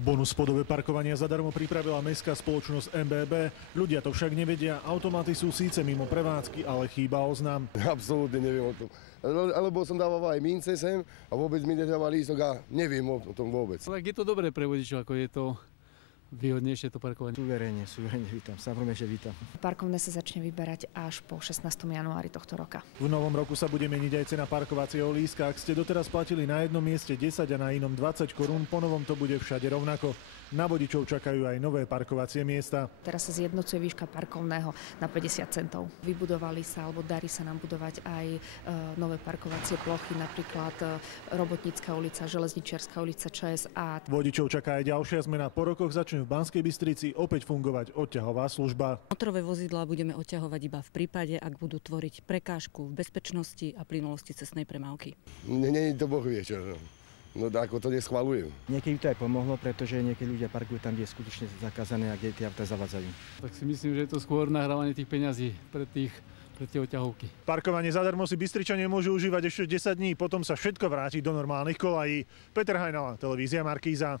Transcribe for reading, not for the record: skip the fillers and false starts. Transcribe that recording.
Bonus v podobe parkovania zadarmo pripravila mestská spoločnosť MBB. Ľudia to však nevedia, automaty sú síce mimo prevádzky, ale chýba oznam. Absolútne neviem o tom. Alebo som dával aj mince sem a vôbec mi nedával lístok a neviem o tom vôbec. Tak je to dobré pre vodičov, ako je to výhodnejšie to parkovanie. Suverene vítam, samozrejme, že vítam. Parkovné sa začne vyberať až po 16. januári tohto roka. V novom roku sa bude meniť aj cena parkovacieho lístka. Ak ste doteraz platili na jednom mieste 10 a na inom 20 korún, po novom to bude všade rovnako. Na vodičov čakajú aj nové parkovacie miesta. Teraz sa zjednocuje výška parkovného na 50 centov. Vybudovali sa, alebo darí sa nám budovať aj nové parkovacie plochy, napríklad Robotnícka ulica, Železničiarska ulica, ČSA. Vodičov čaká aj ďalšia zmena. Po rokoch začne v Banskej Bystrici opäť fungovať odťahová služba. Motorové vozidlá budeme odťahovať iba v prípade, ak budú tvoriť prekážku v bezpečnosti a plynulosti cestnej premávky. Nie, to Boh vie, čo. No ako to neschvaľujem. Niekedy to aj pomohlo, pretože niekedy ľudia parkujú tam, kde je skutočne zakázané a kde tie autá zavádzajú. Tak si myslím, že je to skôr nahrávanie tých peňazí pre tie odťahovky. Parkovanie zadarmo si Bystričania môžu užívať ešte 10 dní, potom sa všetko vráti do normálnych kolají. Peter Hajnala, televízia Markíza.